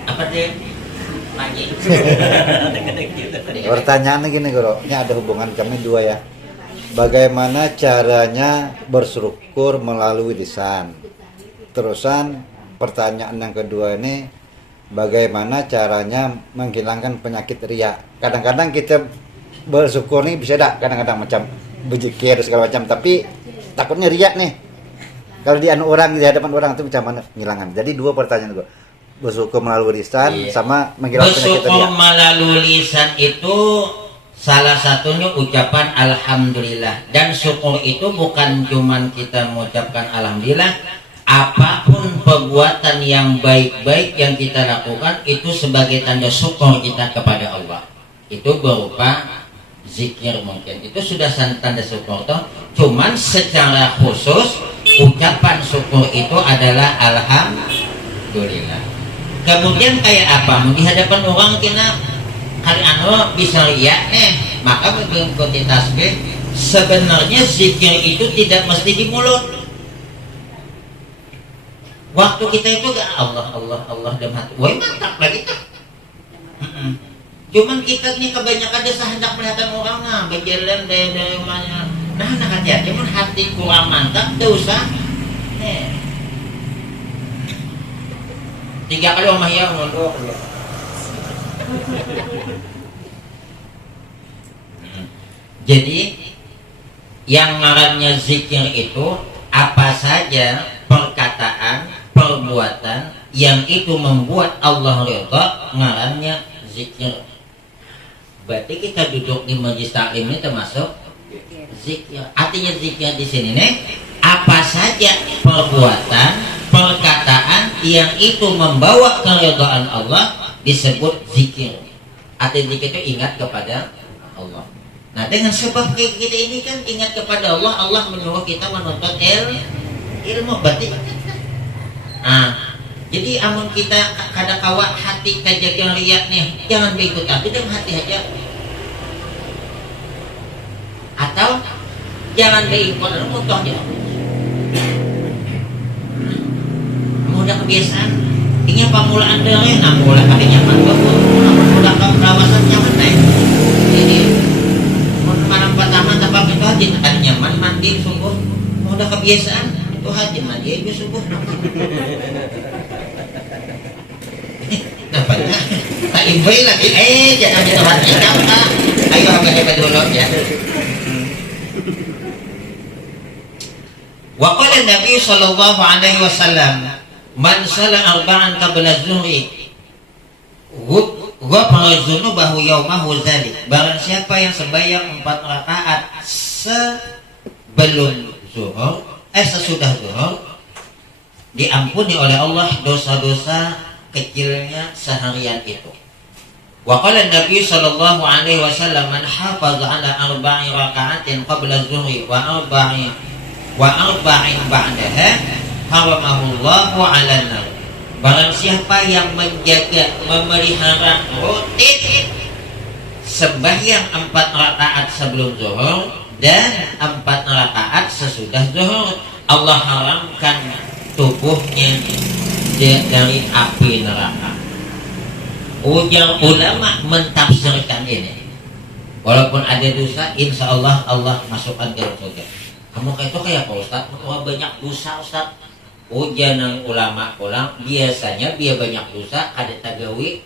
Apa deh lagi? Pertanyaannya gini Guru, ini ada hubungan kami dua ya. Bagaimana caranya bersyukur melalui lisan? Terusan pertanyaan yang kedua ini, bagaimana caranya menghilangkan penyakit riya? Kadang-kadang kita bersyukur nih bisa dah, kadang-kadang macam berzikir segala macam, tapi takutnya riya nih. Kalau di orang di hadapan orang itu macam mana menghilangkan? Jadi dua pertanyaan gue. Bersyukur melalui lisan sama menghilangkan penyakit riya. Bersyukur melalui lisan itu salah satunya ucapan alhamdulillah. Dan syukur itu bukan cuman kita mengucapkan alhamdulillah. Apapun perbuatan yang baik-baik yang kita lakukan itu sebagai tanda syukur kita kepada Allah. Itu berupa zikir mungkin. Itu sudah tanda syukur toh. Cuman secara khusus ucapan syukur itu adalah alhamdulillah. Kemudian kayak apa? Di hadapan orang kita kali bisa lihat maka mengikuti tasbih. Sebenarnya zikir itu tidak mesti di mulut. Waktu kita itu gak Allah dalam hati. Wah mantap lagi tuh. Cuman kita nih kebanyakan desa hendak melihat orang berjalan dari rumahnya. Nah hati-hati pun hati kurang mantap, tidak usah. 3 kali omah ya ngondok. Jadi yang ngarannya zikir itu apa saja perkataan, perbuatan yang itu membuat Allah ridha ngarannya zikir. Berarti kita duduk di majelis taklim ini termasuk zikir. Artinya zikir di sini nih apa saja perbuatan, perkataan yang itu membawa keridhaan Allah disebut zikir. Artinya zikir itu ingat kepada Allah. Nah dengan sebab kita ini kan ingat kepada Allah, Allah menyuruh kita menuntut ilmu. Berarti Jadi amun kita kada kawat hati kajaga riak nih, jangan berikut aku dengan hati aja. Atau jangan berikut mudah aja. Mudah kebiasaan. Ini pamulaan dari mulai hari nyaman bagus, mudah kawasan nyaman nih. Jadi malam pertama tanpa itu aja ada nyaman mandi subuh, mudah kebiasaan itu aja mandi aja subuh. Nampaknya tak imbay lagi. Jangan di tempat kita Pak. Ayo hebat dulu ya. Wa qala Nabi sallallahu alaihi wasallam, man sala arba'an qabla zuhri ghafara dzunubahu yaumahu dzalik. Barang siapa yang sembahyang 4 rakaat sebelum zuhur, sesudah zuhur, diampuni oleh Allah dosa-dosa kecilnya seharian itu. Wa qala Nabi sallallahu alaihi wasallam, man hafaza ala 4 raka'atin qabla zuhri wa arba'in ba'daha haramahu Allahu 'alan nar. Barang siapa yang menjaga, memelihara rutin sembahyang 4 rakaat sebelum zuhur dan 4 rakaat sesudah zuhur, Allah haramkan tubuhnya dari api neraka. Ujar ulama mentafsirkan ini, walaupun ada dosa, insya Allah Allah masukkan ke surga. Kamu kayak itu kayak Pak Ustaz, wah banyak dosa Ustaz. Ujian ulama pulang biasanya biar banyak dosa ada tagawi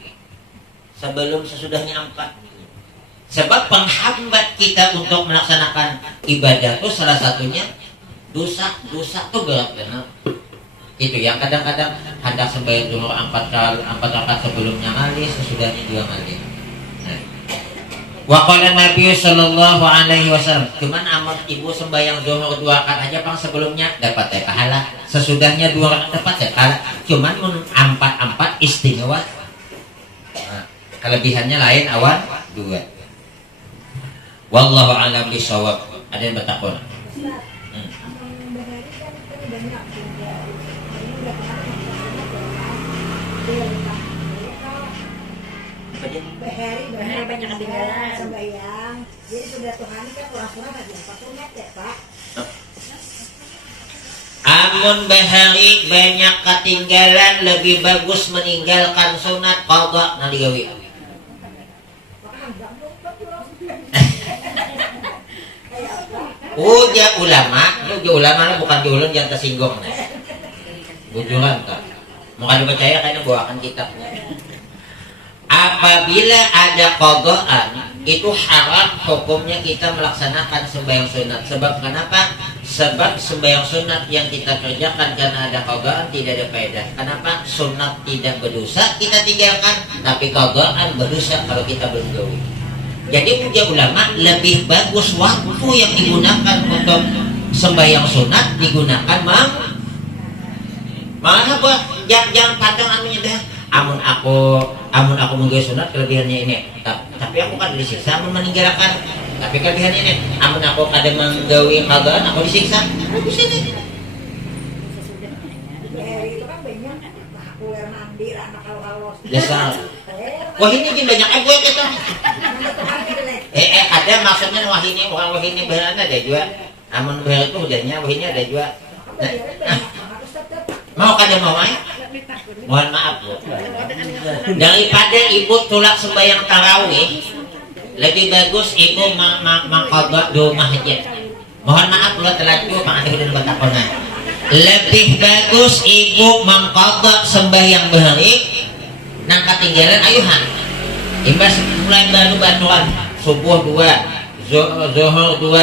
sebelum sesudahnya 4. Sebab penghambat kita untuk melaksanakan ibadah itu salah satunya dosa itu berat benar. Itu yang kadang-kadang hendak sembahyang zuhur 4 rakaat sebelumnya kali, sesudahnya 2 kali. Wa qala Nabi sallallahu alaihi wasallam, cuman amat ibu sembahyang zuhur 2 rakaat aja pang sebelumnya dapat pahala, sesudahnya 2 rakaat dapat pahala. Cuman 4 istimewa. Kelebihannya lain awan 2. Wallahu a'lam bishawab. Ada yang bertakon? Bahari banyak ketinggalan. Sembayang. Jadi sudah Tuhan kan pura-pura lagi patungnya ya Pak. Amun bahari banyak ketinggalan, lebih bagus meninggalkan sunat qadha na digawi. Uja ulama bukan diulun yang tersinggung. Bujuran tak. Mau kada percaya karena bawakan kitabnya. Apabila ada qadhaan, itu haram hukumnya kita melaksanakan sembahyang sunat. Sebab kenapa? Sebab sembahyang sunat yang kita kerjakan karena ada qadhaan tidak ada faedah. Kenapa? Sunat tidak berdosa kita tinggalkan, tapi qadhaan berdosa kalau kita belum gawe. Jadi ujar ulama, lebih bagus waktu yang digunakan untuk sembahyang sunat digunakan malah apa? Jangan kadang anunya dah. Amun aku menggawe sunat kelebihannya ini. Tapi aku kan disiksa amun meninggalkan. Tapi kelebihannya ini, amun aku kadang menggawe qadhaan aku disiksa. Bagus ini. Bahari itu kan banyak kuler mandi anak kalau Dasar. Wah ini banyak gue kita. Ada maksudnya wahini berana ada juga. Amun bahari itu udahnya wahini ada juga. Mau kada mau ay? Mohon maaf Bu. Daripada ibu tulak sembahyang tarawih, lebih bagus ibu mengqadha di rumah aja. Mohon maaf lu telaju pangati udah batakona. Lebih bagus ibu mengqadha sembahyang bahari nang ketinggalan ayuhan. Imbas mulai baru batuan subuh 2, zuhur 2,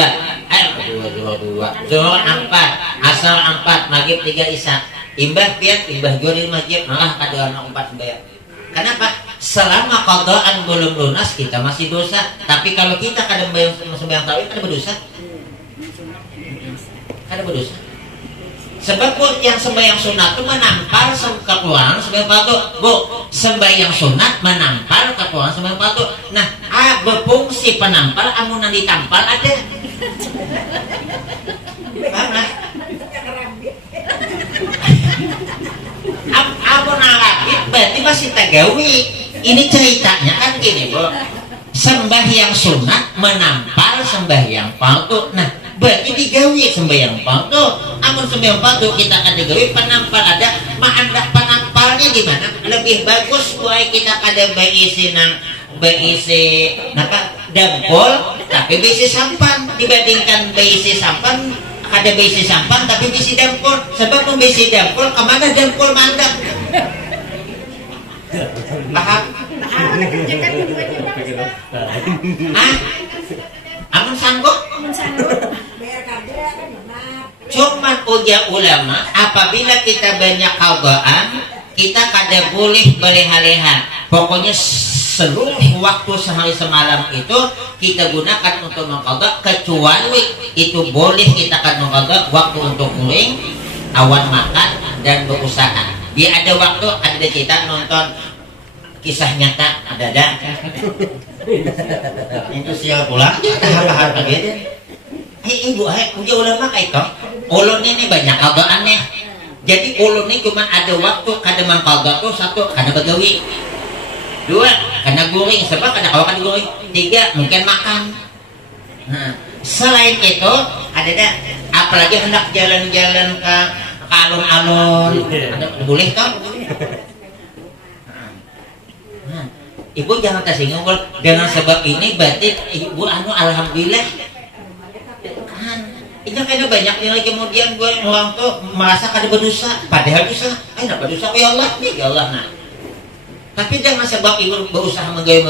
zuhur 4, asar 4, maghrib 3 isya. Imbah jual di masjid malah kada anak 4 sembahyang. Kenapa? Selama qadhaan belum lunas kita masih dosa. Tapi kalau kita kada sembahyang tarawih kada berdosa. Kada berdosa. Sebab yang sembahyang sunat itu menampar kekurangan sembahyang fardu. Bu, sembahyang sunat menampar kekurangan sembahyang fardu. Nah, berfungsi penampar amunan ditampar ada. Paham lah? masih tagawi. Ini ceritanya kan gini, Bu. Sembahyang sunat menampal sembahyang fardu. Nah, berarti digawi sembahyang fardu. Amun sembahyang fardu kita kada gawi penampal ada, anda penampalnya di mana? Lebih bagus buat kita kada beisi dempol tapi beisi sampan dibandingkan beisi sampan kada beisi sampan tapi beisi dempol. Sebab beisi dempol kemana dempol mandang. Paham? Jangan dua-duanya Ah, amun sanggup? Bayar kada kan benar. Cuman ujar ulama, apabila kita banyak qadaan, kita kada boleh berleha-leha. Pokoknya seluruh waktu sehari semalam itu kita gunakan untuk mengqada, kecuali itu boleh kita akan mengqada waktu untuk nguling, awan makan dan berusaha. Dia ada waktu, ada kita nonton kisah nyata, ada. Itu siapa pula? Tahap-tahap begitu. Ibu, punya ulama kayak itu. Ulun ini banyak qadaannya. Jadi ulun ini cuma ada waktu kada mangqada tuh satu karena begawi. Dua, karena guring, sebab kada kalau kada guring. Tiga, mungkin makan. Nah, selain itu ada apalagi hendak jalan-jalan ke alun-alun. Boleh toh? Ibu jangan tersinggung dengan sebab ini berarti ibu alhamdulillah kan ini kayaknya banyak nilai kemudian gue orang tuh merasa kada berdosa padahal dosa nak berdosa ya Allah nih ya Allah. Nah tapi jangan sebab ibu berusaha menggawe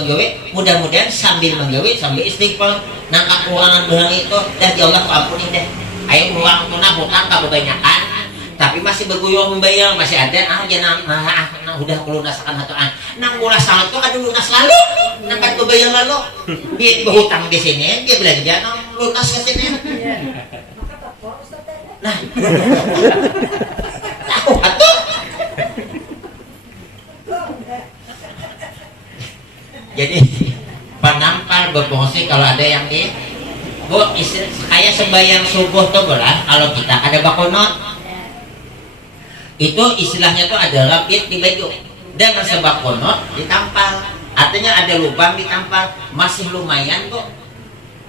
mudah-mudahan sambil menggawe sambil istighfar nang kekurangan bahari itu dan ya Allah ampuni deh ayo uang tunah hutang kebanyakan tapi masih berguyur membayar masih ada jangan udah lunasakan atau nang murah salat itu kan lunas lalu nang kan berbayar lalu dia berhutang di sini dia belanja nang lunas ke sini nah tahu atuh jadi penampal berfungsi kalau ada yang di Bu kayak sembahyang subuh tuh belah kalau kita ada bakonot itu istilahnya tuh ada rapit di baju dan sebab konot ditampal artinya ada lubang ditampal masih lumayan kok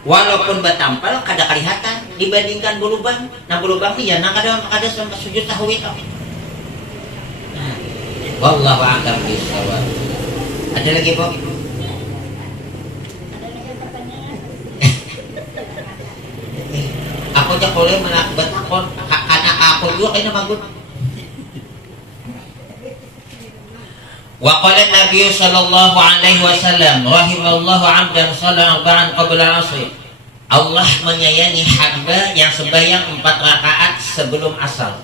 walaupun bertampal kada kelihatan dibandingkan berlubang nah berlubang nih ya nah kada sampai sujud tahwi tau nah wallahu a'lam bishawab. Ada lagi Bu? Aku jak boleh menakbat takon karena aku juga kayaknya bagus. Wa qala Nabi sallallahu alaihi wasallam rahimallahu 'abdan shalla arba'an qabla 'asr. Allah menyayangi hamba yang sembahyang 4 rakaat sebelum asar.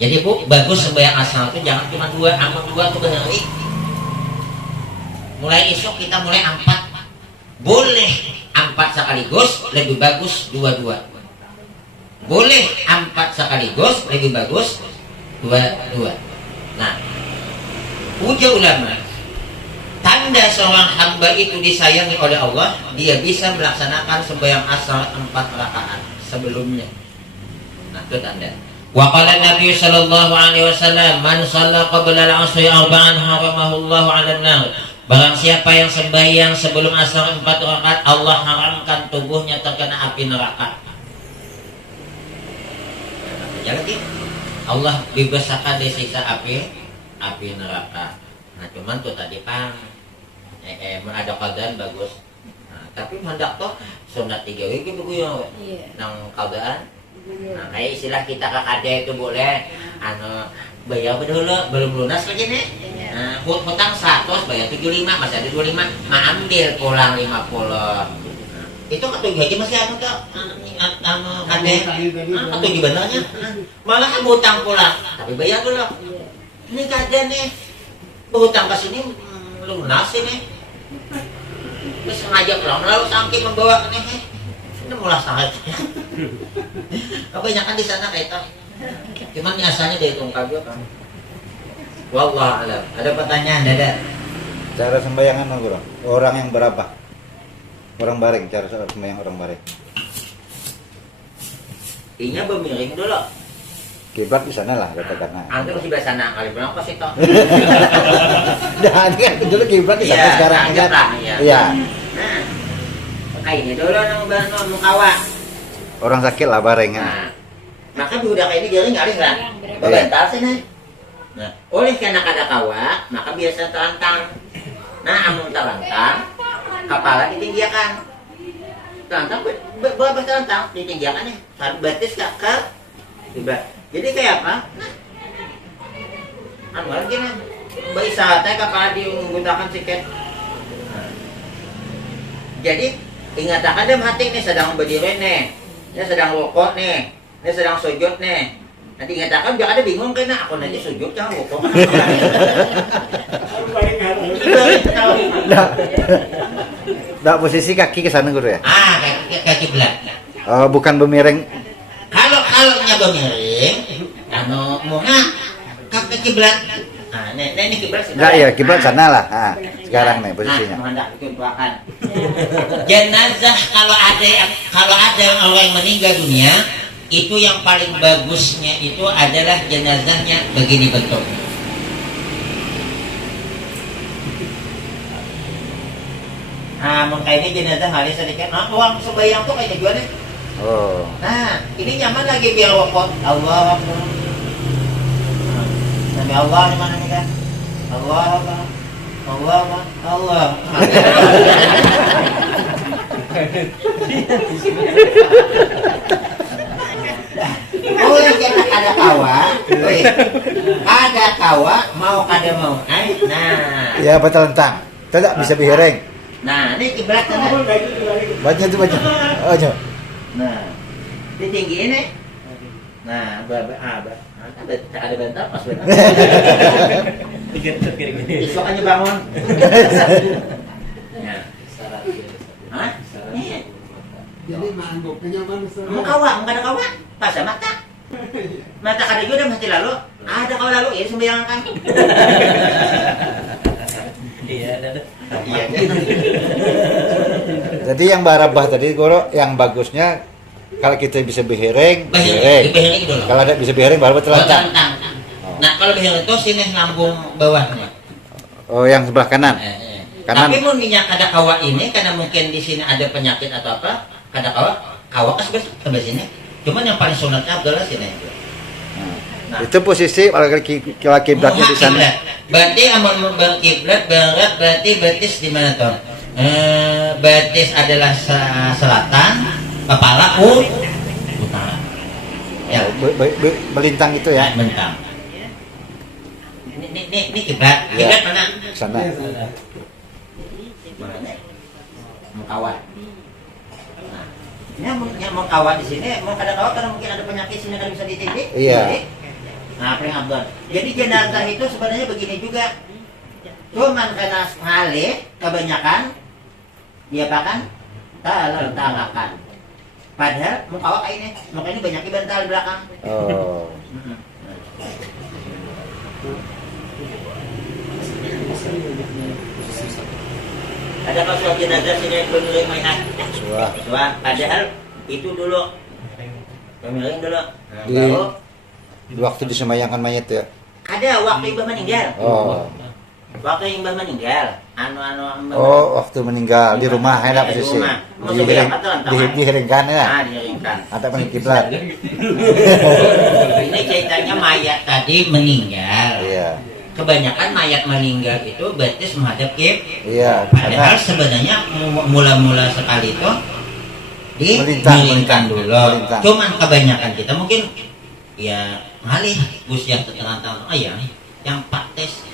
Jadi Bu, bagus sembahyang asar itu jangan cuma 2, amun 2 tuh berhari. Mulai esok kita mulai 4. Boleh 4 sekaligus, lebih bagus 2. Boleh 4 sekaligus, lebih bagus 2. Nah, ujar ulama, tanda seorang hamba itu disayangi oleh Allah, dia bisa melaksanakan sembahyang asar 4 rakaat sebelumnya. Nah, itu tanda. Wa qala Nabi sallallahu alaihi wasallam, "Man shalla qabla al-'ashri arba'an haramahu Allah 'alan nar." Barang siapa yang sembahyang sebelum asar 4 rakaat, Allah haramkan tubuhnya terkena api neraka. Ya lagi, Allah bebaskan dari siksa api neraka. Nah cuman tuh tadi pang ada keadaan bagus. Nah, tapi hendak toh sunat 3 wiki begitu nang keadaan. Nah kayak istilah kita kakada itu boleh bayar dulu belum lunas lagi nih. Nah, hutang 100 bayar 75 masih ada 25 ambil pulang 50. Itu ketujuh gaji masih ada ada ketujuh benernya malah hutang pulang tapi bayar dulu. Ini kada nih berhutang ke sini lunas ini terus sengaja pulang lalu saking membawa nih ini mulai sakit kebanyakan di sana kayak itu cuman biasanya dihitung kagak kan. Wallahu a'lam. Ada pertanyaan ada Cara sembayangan orang yang berapa? Orang baring, cara sembahyang orang baring. inya bermiring dulu kiblat di sana lah katakanlah. Antum masih biasa sana kali berapa sih toh? Nah, ini kan dulu kiblat di sana Iya, sekarang anggap kan. lah, iya. Iya. Nah, kayak ini dulu nang bano mukawa. Orang sakit lah bareng kan. Nah, maka budak ini garing ngalih kan? Bebentar sih nih. Nah, oleh karena kada kawa, maka biasa terantang. Nah, amun terantang, kepala ditinggiakan. Terantang, berapa terantang ditinggiakannya? Satu batis ke jadi kayak apa? Nah, anu lagi nih, bisa teh kepala menggunakan siket. Nah, jadi ingat ada hati nih sedang berdiri nih, ini sedang rokok nih, ini sedang sujud nih. Nanti ingat akan jangan ada bingung kena aku nanti sujud jangan rokok. Nah, posisi kaki ke sana guru ya? Ah, kaki belah. Oh, bukan bermiring. Kalau nya bermiring, anu muha kaki kiblat. Nah, ini kiblat sih. Enggak ya, kiblat sana lah. Nah, sekarang nih posisinya. Nah, hendak dituakan. Jenazah kalau ada orang yang meninggal dunia, itu yang paling bagusnya itu adalah jenazahnya begini bentuknya. Nah, makanya ini jenazah hari sedikit. Nah, uang sebayang tuh kayak juga deh. Oh. Nah, ini nyaman lagi biar wakot. Allah Akbar. Nabi Allah di mana nih kan? Allah Akbar. Allah Akbar. Allah. Oh, kita ada kawa. Ada kawa mau kada mau. Nah. Ya, betelentang. Tidak bisa bihereng. Nah, ini kiblat sana. Baca itu baca. Oh, coba. Nah, ditinggiin nih. Nah, ada bentar pas bentar. Besok aja bangun. Nah. Hah? Iya. Jadi manggupnya mana Mau kawa, enggak ada kawa. Pas mata. Mata kada juga mati lalu. Ada kawa lalu, ya sembayangan kan. Iya, ada. Iya. Jadi yang barabah tadi guru yang bagusnya kalau kita bisa bihereng, bihereng. Bihereng dulu. Kalau tidak bisa bihereng baru betelentang. Nah, kalau bihereng itu sini lambung bawahnya. Oh, yang sebelah kanan. Kanan. Tapi mun minyak kada kawa ini karena mungkin di sini ada penyakit atau apa, kada kawa kan sebelah sini. Cuman yang paling sunatnya adalah sini. Nah, Itu posisi kalau kiblatnya di sana. Kiblat. Berarti amun kiblat barat berarti batis di mana tuh? Batis adalah selatan, kepala utara. Ya, Melintang itu ya. bentang. Ini kiblat. Ya. Kiblat mana? Sana. Mau kawat. Nah, ini mau kawat di sini, mau kada kawat karena mungkin ada penyakit sini kan bisa ditindik. Iya. Nah, paling abdul. Jadi jenazah itu sebenarnya begini juga. Cuman karena hale kebanyakan dia apakan? Talentakan. Padahal muka kayak ini banyaknya bantal di belakang. Oh. Ada pas jenazah sini yang pemilik mainan. Wah. Padahal itu dulu pemilik dulu. Di waktu disemayangkan mayat ya. Ada waktu ibu meninggal. Oh. Waktu ibu meninggal. Oh, waktu meninggal di rumah enak Di posisi. rumah. Mau sebayang atau lantaran? Diheringkan ya. Nah, diringkan. Ada paling kiblat. Ini ceritanya mayat tadi meninggal. Iya. Kebanyakan mayat meninggal itu betis menghadap kib. Iya. Padahal Karena sebenarnya mula-mula sekali itu Melintang dulu. Melintang. Cuman kebanyakan kita mungkin ya ngalih usia setengah tahun yang praktis.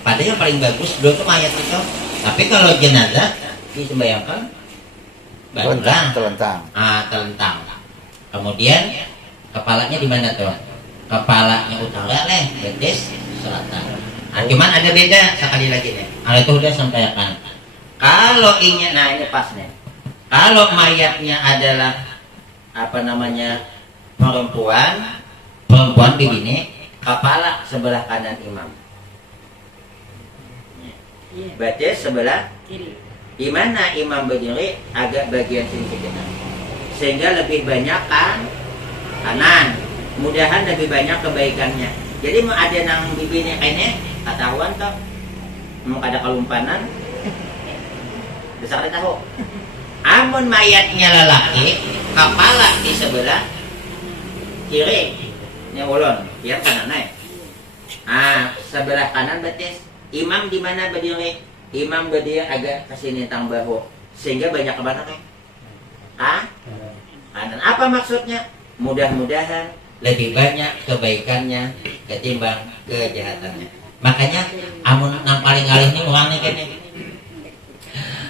Padahal yang paling bagus dulu tuh mayat itu. Tapi kalau jenazah disembayangkan telentang. telentang. Kemudian kepalanya di mana tuh? Kepalanya utara betis selatan. Nah, cuman ada beda sekali lagi nih. Hal itu udah sampaikan. Kalau ini pas nih. Kalau mayatnya adalah perempuan begini, kepala sebelah kanan imam. Berarti sebelah Kiri. di mana imam berdiri agak bagian sini sedikit, sehingga lebih banyak kanan. mudahan lebih banyak kebaikannya. Jadi mau ada nang bibirnya kayaknya ketahuan toh, mau ada kelumpanan, besar tahu. Amun mayatnya lelaki, kepala di sebelah kiri, ini ulun, biar kanan naik. Sebelah kanan betis. Imam di mana berdiri? Imam berdiri agak ke sini tang bahu, sehingga banyak ke mana nih? Kanan. Apa maksudnya? Mudah-mudahan lebih banyak kebaikannya ketimbang kejahatannya. Makanya amun nang paling alih ini orangnya kene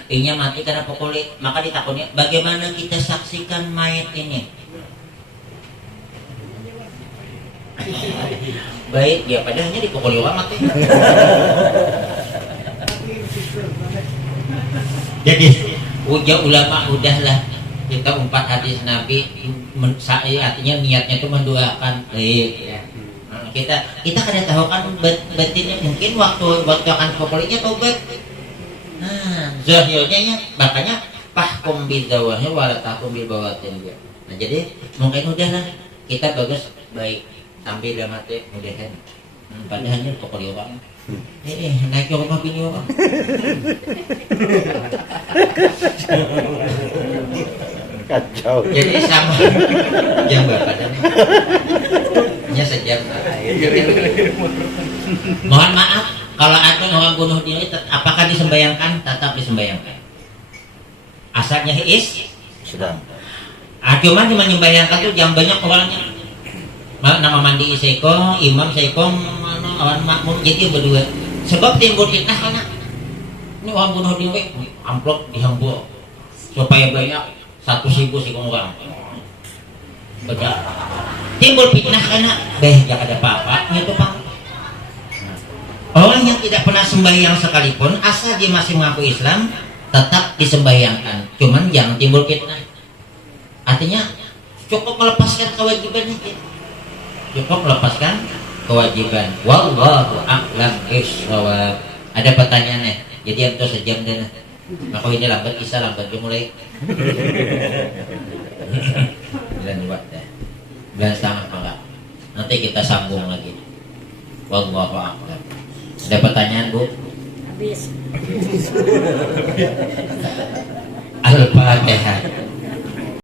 inya mati karena pukuli, maka ditakutnya bagaimana kita saksikan mayat ini. Baik, ya padahalnya dipukuli orang mati. Jadi ulama udahlah kita umpat hadis Nabi, artinya niatnya itu mendoakan baik ya. Kita kada tahu kan batinnya, mungkin waktu akan pokoknya tobat. Zahirnya makanya pahkum bidzawahir wa la tahkum bil bawatin. Nah jadi mungkin udahlah kita bagus baik sampai dia mati mudahan. Padahalnya pokoknya orang. Naik ke rumah bini orang. Kacau. Jadi sama jam berapa dan hanya sejam. Mohon maaf kalau ada orang bunuh diri, apakah disembayangkan? Tetap disembayangkan. Asalnya Sedang. Cuman menyembayangkan tuh jam banyak orangnya. Nama mandi iseko, imam seko, awan makmum jadi berdua. Sebab timbul fitnah karena ini orang bunuh diri, amplop dihambur supaya banyak 1.000 sih orang. Betul. Timbul fitnah karena gak ada apa-apa gitu Pak. Orang yang tidak pernah sembahyang sekalipun asal dia masih mengaku Islam tetap disembahyangkan. Cuman jangan timbul fitnah. Artinya cukup melepaskan kewajibannya. Cukup melepaskan kewajiban. Wallahu a'lam bishawab. Ada pertanyaannya. Jadi itu sejam dan maka ini lambat Isa lambat dimulai. Bulan buat dah. Bulan setengah enggak. Nanti kita sambung lagi. Wallahu a'lam. Ada pertanyaan Bu? Habis. Al-Fatihah.